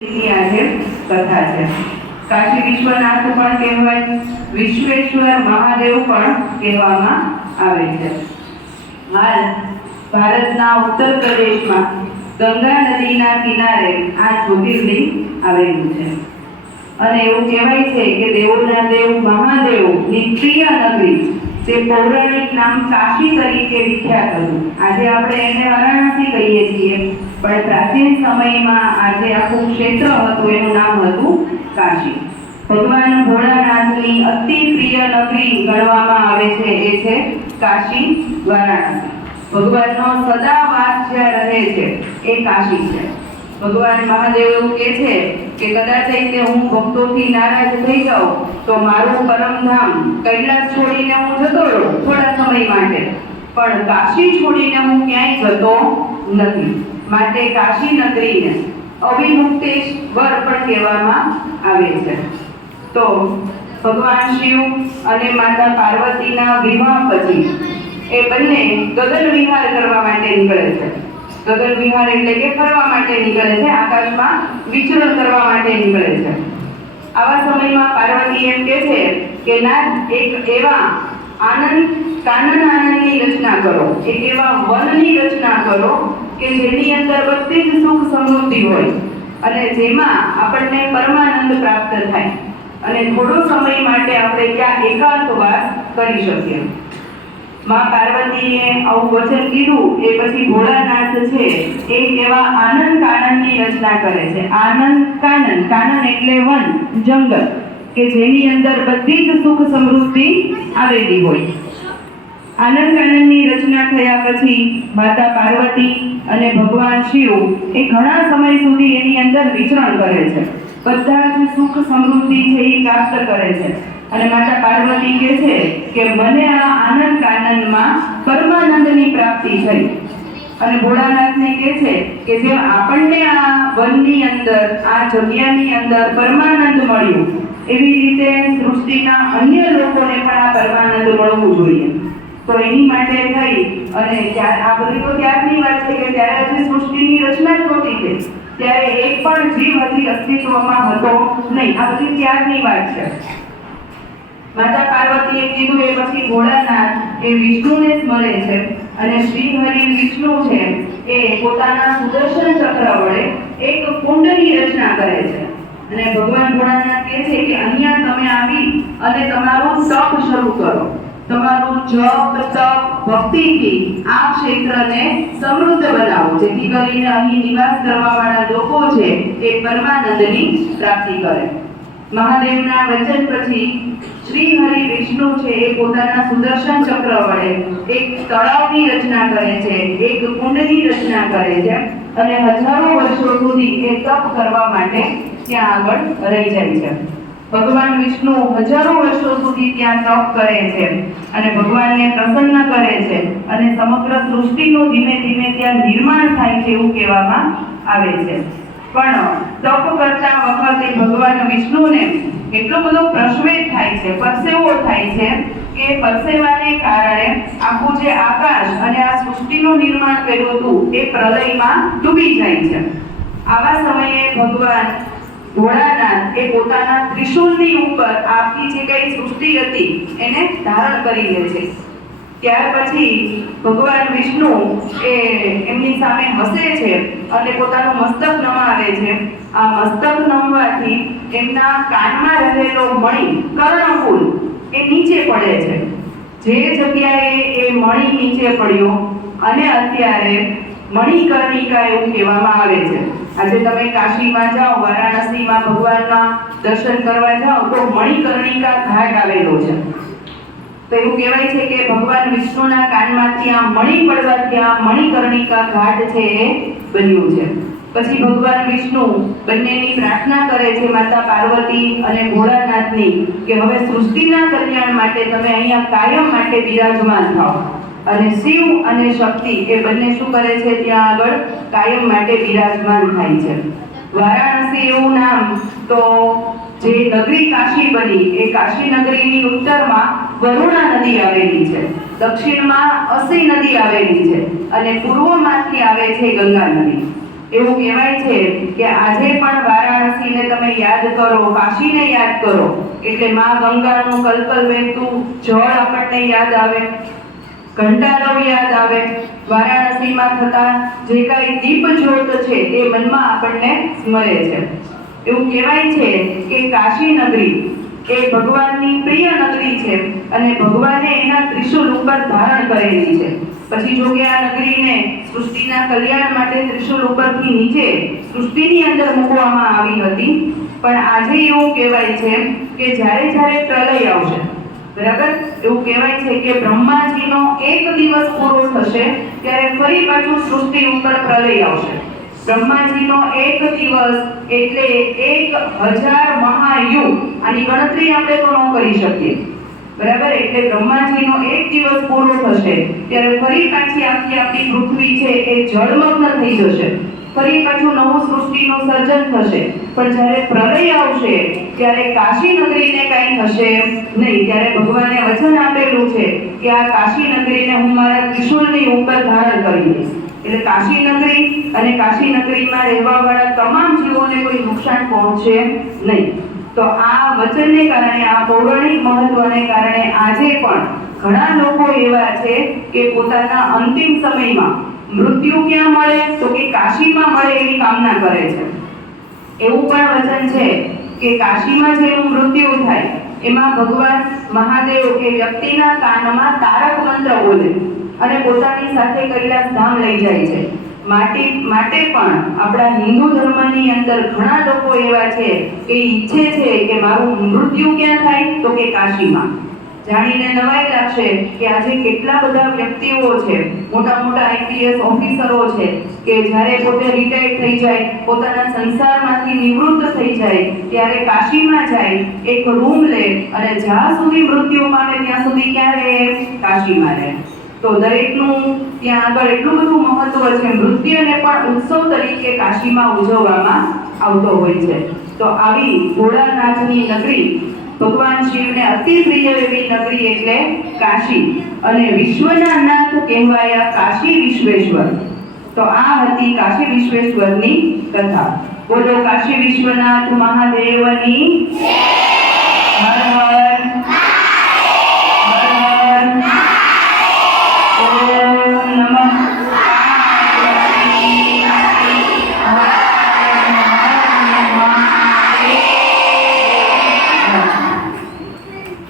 આજે કથા છે. કાશી વિશ્વનાથ પણ કહેવાય, વિશ્વેશ્વર મહાદેવ પણ કહેવામાં આવે છે. હાલ ભારતના ઉત્તર પ્રદેશમાં ગંગા નદીના કિનારે આ જ્યોતિર્લિંગ આવેલું છે અને એવું કહેવાય છે કે દેવોના દેવ મહાદેવની પ્રિય નગરી જે પૌરાણિક નામ કાશી તરીકે વિખ્યાત હતું. આજે આપણે એને વારાણસી કહીએ છીએ, પણ પ્રાચીન સમયમાં આજે આખું ક્ષેત્ર હતું એનું નામ હતું કાશી. ભગવાન ભોળાનાથની અતિ પ્રિય નગરી ગણવામાં આવે છે એ છે કાશી વારાણસી. ભગવાનનો સદા વાસ જ્યાં રહે છે એ કાશી છે. ભગવાન મહાદેવ એવું કહે છે કે કદાચ કે હું ભક્તોથી નારાજ થઈ જાઉં તો મારું પરમધામ કૈલાસ છોડીને હું જતો રહું થોડા સમય માટે, પણ કાશી છોડીને હું ક્યાંય જતો નથી. માટે કાશી નગરીને અવિમુક્તેશ્વર પણ કહેવામાં આવે છે. તો ભગવાન શિવ અને માતા પાર્વતીના વિવાહ પછી એ બંને ગગન વિહાર કરવા માટે નીકળે છે. ગગન વિહાર એટલે કે ફરવા માટે નીકળે છે, આકાશમાં વિચરણ કરવા માટે નીકળે છે. આવા સમયમાં પાર્વતી એમ કહે છે કે નાથ, એક એવા આનંદની રચના કરો, એક એવા વનની રચના કરો કે જેની અંદર બધી જ સુખ સમૃદ્ધિ હોય અને જેમાં આપણને પરમાનંદ પ્રાપ્ત થાય અને થોડો સમય માટે આપણે ત્યાં એકાંતવાસ કરી શકીએ. માં પાર્વતીએ આવું વચન કીધું એ પછી ભોળાનાથ છે એ એવા આનંદ કાનનની રચના કરે છે. આનંદ કાનન, કાનન એટલે વન, જંગલ, કે જેની અંદર બધી જ સુખ સમૃદ્ધિ આવેલી હોય. આનંદ કાનનની રચના થયા પછી માતા પાર્વતી અને ભગવાન શિવ એ ઘણા સમય સુધી એની અંદર વિચરણ કરે છે. બધા જ સુખ સમૃદ્ધિ છે એ પ્રાપ્ત કરે છે અને માતા પાર્વતી કહે છે કે મને આ આનંદ કાનનમાં પરમાનંદની પ્રાપ્તિ થઈ. અને ભોળાનાથને કહે છે કે જેમ આપણને આ વનની અંદર, આ જગ્યાની અંદર પરમાનંદ મળ્યું, એવી રીતે સૃષ્ટિના અન્ય લોકોને પણ આ પરમાનંદ મળવું જોઈએ. તો એની માટે થઈ અને આ બધી તો ત્યારની વાત છે કે ત્યારે હજી સૃષ્ટિની રચના જ નહોતી થઈ, ત્યારે એક પણ જીવ હજી અસ્તિત્વમાં હતો નહીં. આ બધી ત્યારની વાત છે. માતા પાર્વતીએ કીધું એ પછી ભોળાનાથ એ વિષ્ણુને સ્મરે છે અને શ્રી હરિ વિષ્ણુ છે એ પોતાના સુદર્શન ચક્ર વડે એક કુંડની રચના કરે છે અને ભગવાન ભોળાનાથ કહે છે કે અહીંયા તમે આવી અને તમારું તપ શરૂ કરો. તમારું જપ, તપ, ભક્તિથી આ ક્ષેત્રને સમૃદ્ધ બનાવો, જેથી કરીને અહીં નિવાસ કરવાવાળા લોકો છે એ પરમાનંદની પ્રાપ્તિ કરે. મહાદેવના વચન પછી શ્રી હરિ વિષ્ણુ છે એ પોતાના સુદર્શન ચક્ર વડે એક તળાવની રચના કરે છે, એક કુંડની રચના કરે છે અને હજારો વર્ષો સુધી એ તપ કરવા માટે ત્યાં આગળ રહી જાય છે. ભગવાન વિષ્ણુ હજારો વર્ષો સુધી ત્યાં તપ કરે છે અને ભગવાનને પ્રસન્ન કરે છે અને સમગ્ર સૃષ્ટિનું ધીમે ધીમે ત્યાં નિર્માણ થાય છે એવું કહેવામાં આવે છે. પણ તપ કરતા વખતે ભગવાન વિષ્ણુને એટલો બધો પ્રશ્વેદ થાય છે, પરસેવો થાય છે કે પરસેવાને કારણે આખું જે આકાશ અને આ સૃષ્ટિનું નિર્માણ કર્યું હતું એ પ્રલયમાં ડૂબી જાય છે. આવા સમયે ભગવાન ભોળાનાથ એ પોતાના ત્રિશૂળની ઉપર આખી જે કઈ સૃષ્ટિ હતી એને ધારણ કરી લે છે. ત્યાર પછી ભગવાન વિષ્ણુ એ એમની સામે હસે છે અને પોતાનું મસ્તક નમાવે છે. આ મસ્તક નમવાથી એમના કાનમાં રહેલો મણિ કર્ણફૂલ એ નીચે પડે છે. જે જગ્યાએ એ મણિ નીચે પડ્યો અને અત્યારે મણિકર્ણિકા એવું કહેવામાં આવે છે. આજે તમે કાશીમાં જાઓ, વારાણસીમાં ભગવાનના દર્શન કરવા જાઓ તો મણિકર્ણિકા ઘાટ આવેલો છે. તો એવું કહેવાય છે કે ભગવાન વિષ્ણુના કાનમાંથી આ મણિ પડવાથી આ મણિકર્ણિકા ઘાટ છે એ બન્યું છે. પછી ભગવાન વિષ્ણુ બંનેની પ્રાર્થના કરે છે માતા પાર્વતી અને ભોળાનાથની કે હવે સૃષ્ટિના કલ્યાણ માટે તમે અહીંયા કાયમ માટે બિરાજમાન થાઓ. અને શિવ અને શક્તિ એ બંને શું કરે છે, ત્યાં આગળ કાયમ માટે બિરાજમાન થાય છે. વારાણસી એવું નામ, તો જે નગરી કાશી બની એ કાશી નગરીની ઉત્તરમાં વરુણા નદી આવેલી છે, દક્ષિણમાં અસી નદી આવેલી છે અને પૂર્વમાંથી આવે છે ગંગા નદી. એવું કહેવાય છે કે આજે પણ વારાણસીને તમે યાદ કરો, કાશીને યાદ કરો એટલે માં ગંગાનું કલકલ વહેતું જળ આપણને યાદ આવે, ઘંટારવ યાદ આવે, વારાણસીમાં થતા જે કાંઈ દીપ જ્યોત છે એ મનમાં આપણને સ્મરે છે. એવું કહેવાય છે કે કાશી નગરી એ ભગવાનની પ્રિય નગરી છે અને ભગવાને એના ત્રિશુલ ઉપર ધારણ કરેલી છે. પછી જો કે આ નગરીને સૃષ્ટિના કલ્યાણ માટે ત્રિશુલ ઉપરથી નીચે સૃષ્ટિની અંદર મૂકવામાં આવી હતી, પણ આજે એવું કહેવાય છે કે જ્યારે જ્યારે પ્રલય આવશે, બરાબર, એવું કહેવાય છે કે બ્રહ્માજીનો એક દિવસ પૂરો થશે ત્યારે ફરી પાછું સૃષ્ટિ ઉપર પ્રલય આવશે. બ્રહ્માજીનો એક દિવસ એટલે 1000 મહાયુગ. આની ગણતરી આપણે તો ન કરી શકીએ, બરાબર. એટલે બ્રહ્માજીનો એક દિવસ પૂરો થશે ત્યારે ફરી પાછી આપણી પૃથ્વી છે એ જળમગ્ન થઈ જશે, ફરી પાછું નવું સૃષ્ટિનું સર્જન થશે. પણ જ્યારે પ્રલય આવશે ત્યારે કાશી નગરીને કાંઈ થશે નહીં. ત્યારે ભગવાને વચન આપેલું છે કે આ કાશી નગરીને હું મારા ત્રિશુલની ઉપર ધારણ કરી દઈશ. એટલે કાશી નગરી અને કાશી નગરીમાં રહેવાવાળા તમામ જીવોને કોઈ નુકસાન પહોંચે નહીં. તો આ વચનને કારણે, આ પૌરાણિક મહત્વને કારણે આજે પણ ઘણા લોકો એવા છે કે પોતાના અંતિમ સમયમાં મૃત્યુ ક્યાં મળે તો કે કાશીમાં મળે એવી કામના કરે છે. એવું પણ વચન છે કે કાશીમાં જેનું મૃત્યુ થાય એમાં ભગવાન મહાદેવ એ વ્યક્તિના કાનમાં તારક મંત્ર બોલે અને પોતાની સાથે કૈલાસ ધામ લઈ જાય છે. માટે પણ આપણા હિન્દુ ધર્મની અંદર ઘણા લોકો એવા છે કે ઈચ્છે છે કે મારું મૃત્યુ ક્યાં થાય તો કે કાશીમાં. જાણીને નવાઈ લાગશે કે આજે કેટલા બધા વ્યક્તિઓ છે, મોટા મોટા આઈપીએસ ઓફિસરો છે કે જ્યારે પોતે રિટાયર થઈ જાય, પોતાના સંસારમાંથી નિવૃત્ત થઈ જાય ત્યારે કાશીમાં જાય, એક રૂમ લે અને જ્યાં સુધી મૃત્યુ પામે ત્યાં સુધી ક્યાં રહે? કાશીમાં રહે. તો દરેકનું ત્યાં આગળ એટલું બધું મહત્વ છે, મૃત્યુને પણ ઉત્સવ તરીકે કાશીમાં ઉજવવામાં આવતો હોય છે. તો આવી ભોળાનાથની નગરી, ભગવાન શિવને અતિ પ્રિય એવી નગરી એટલે કાશી, અને વિશ્વના નાથ કહેવાયા કાશી વિશ્વેશ્વર. તો આ હતી કાશી વિશ્વેશ્વરની કથા. બોલો કાશી વિશ્વનાથ મહાદેવની જય. હર હર